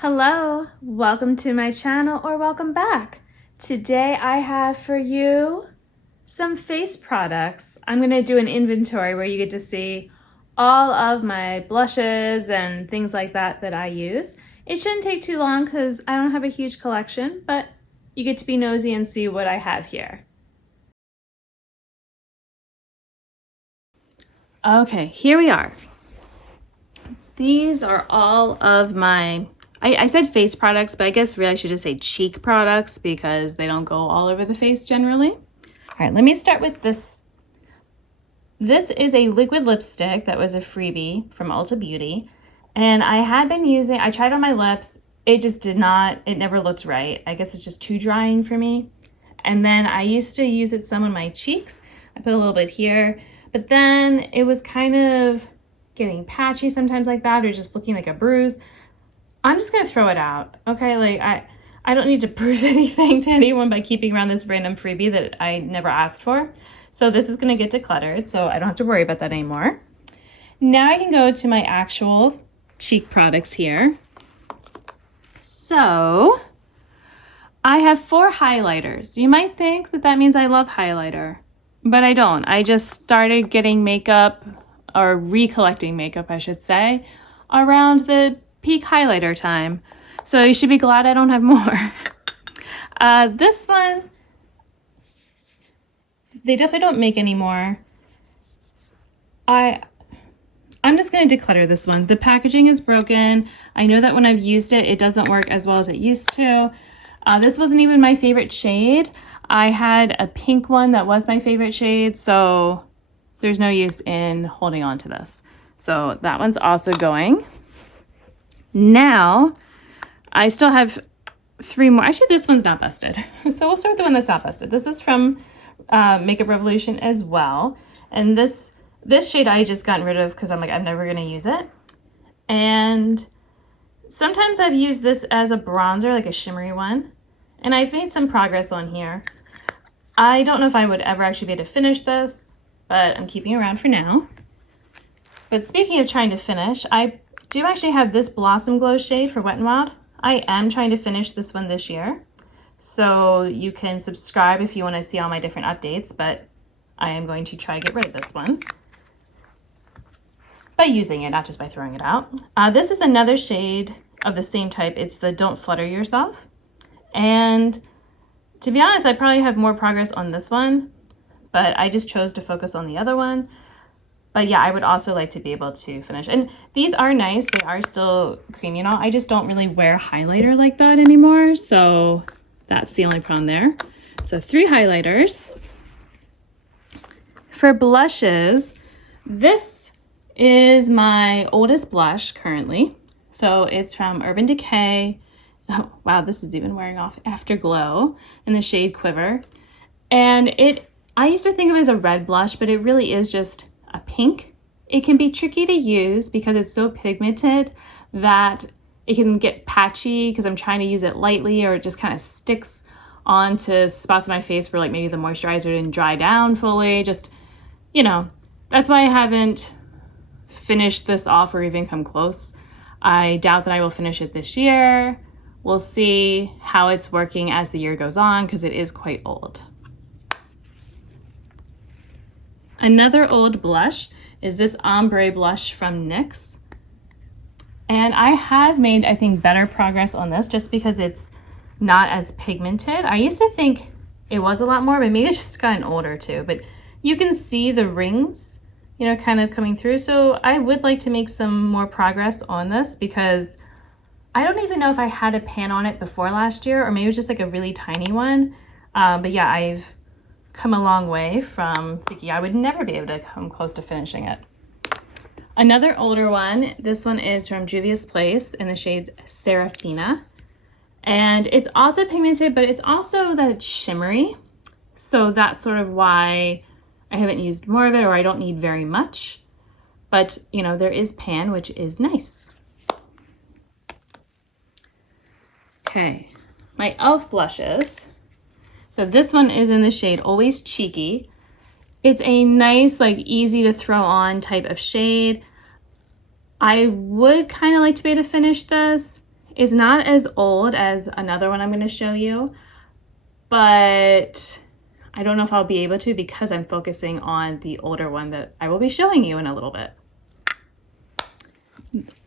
Hello, welcome to my channel or welcome back. Today I have for you some face products. I'm going to do an inventory where you get to see all of my blushes and things like that that I use. It shouldn't take too long because I don't have a huge collection, but you get to be nosy and see what I have here. Okay, here we are. These are all of my I said face products, but I guess really I should just say cheek products because they don't go all over the face generally. All right, let me start with this. This is a liquid lipstick that was a freebie from Ulta Beauty. And I tried on my lips. It never looked right. I guess it's just too drying for me. And then I used to use it some on my cheeks. I put a little bit here, but then it was kind of getting patchy sometimes like that, or just looking like a bruise. I'm just gonna throw it out, okay? Like I don't need to prove anything to anyone by keeping around this random freebie that I never asked for. So this is gonna get decluttered, so I don't have to worry about that anymore. Now I can go to my actual cheek products here. So I have 4 highlighters. You might think that means I love highlighter, but I don't. I just started getting makeup, or recollecting makeup, I should say, around the peak highlighter time. So you should be glad I don't have more. This one, they definitely don't make anymore. I'm just going to declutter this one. The packaging is broken. I know that when I've used it, it doesn't work as well as it used to. This wasn't even my favorite shade. I had a pink one that was my favorite shade, so there's no use in holding on to this. So that one's also going. Now, I still have 3 more. Actually, this one's not busted. So we'll start with the one that's not busted. This is from Makeup Revolution as well. And this shade I just gotten rid of because I'm never going to use it. And sometimes I've used this as a bronzer, like a shimmery one. And I've made some progress on here. I don't know if I would ever actually be able to finish this, but I'm keeping it around for now. But speaking of trying to finish, I do actually have this Blossom Glow shade for Wet n Wild. I am trying to finish this one this year. So you can subscribe if you want to see all my different updates, but I am going to try to get rid of this one by using it, not just by throwing it out. This is another shade of the same type. It's the Don't Flutter Yourself. And to be honest, I probably have more progress on this one, but I just chose to focus on the other one. But yeah, I would also like to be able to finish. And these are nice. They are still creamy and all. I just don't really wear highlighter like that anymore. So that's the only problem there. So 3 highlighters. For blushes, this is my oldest blush currently. So it's from Urban Decay. Oh, wow, this is even wearing off. Afterglow in the shade Quiver. And I used to think of it as a red blush, but it really is just a pink. It can be tricky to use because it's so pigmented that it can get patchy because I'm trying to use it lightly, or it just kind of sticks onto spots of my face where like maybe the moisturizer didn't dry down fully. Just, you know, that's why I haven't finished this off or even come close. I doubt that I will finish it this year. We'll see how it's working as the year goes on because it is quite old. Another old blush is this ombre blush from NYX. And I have made, I think, better progress on this just because it's not as pigmented. I used to think it was a lot more, but maybe it's just gotten older too. But you can see the rings, you know, kind of coming through. So I would like to make some more progress on this because I don't even know if I had a pan on it before last year, or maybe it was just like a really tiny one. But yeah, I've come a long way from thinking I would never be able to come close to finishing it. Another older one, this one is from Juvia's Place in the shade Serafina. And it's also pigmented, but it's also that it's shimmery. So that's sort of why I haven't used more of it, or I don't need very much. But, you know, there is pan, which is nice. Okay, my e.l.f. blushes. So this one is in the shade Always Cheeky. It's a nice, like, easy to throw on type of shade. I would kind of like to be able to finish this. is not as old as another one I'm going to show you, but I don't know if I'll be able to because I'm focusing on the older one that I will be showing you in a little bit.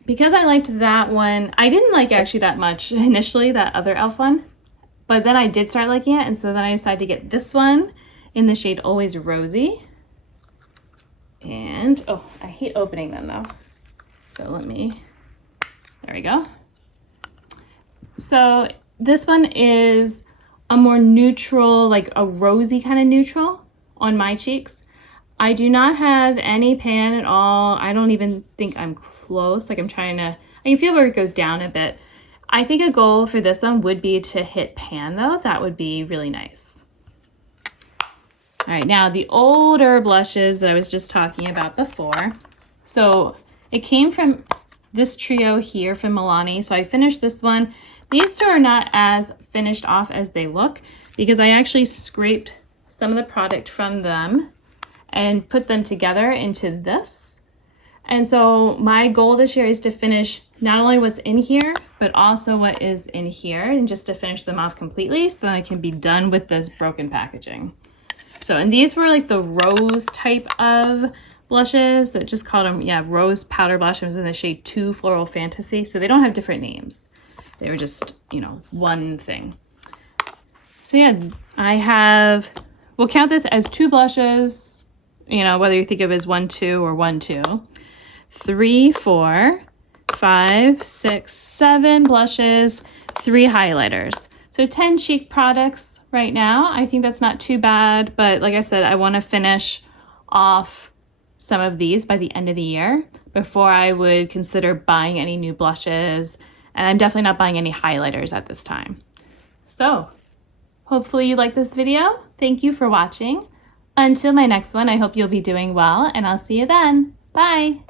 Because I liked that one, I didn't like actually that much initially, that other e.l.f. one, but then I did start liking it, and so then I decided to get this one in the shade Always Rosy. And, oh, I hate opening them though. So there we go. So this one is a more neutral, like a rosy kind of neutral on my cheeks. I do not have any pan at all. I don't even think I'm close. Like I can feel where it goes down a bit. I think a goal for this one would be to hit pan though. That would be really nice. All right, now the older blushes that I was just talking about before. So it came from this trio here from Milani. So I finished this one. These two are not as finished off as they look because I actually scraped some of the product from them and put them together into this. And so my goal this year is to finish not only what's in here, but also what is in here, and just to finish them off completely so that I can be done with this broken packaging. So, and these were like the rose type of blushes. I just called them, yeah, rose powder blush. It was in the shade 2 Floral Fantasy. So they don't have different names. They were just, you know, one thing. So yeah, we'll count this as 2 blushes, you know, whether you think of it as 1, 2 or 1, 2, 3, 4, 5, 6, 7 blushes, 3 highlighters. So 10 cheek products right now. I think that's not too bad, but like I said, I want to finish off some of these by the end of the year before I would consider buying any new blushes, and I'm definitely not buying any highlighters at this time. So hopefully you like this video. Thank you for watching. Until my next one, I hope you'll be doing well, and I'll see you then. Bye!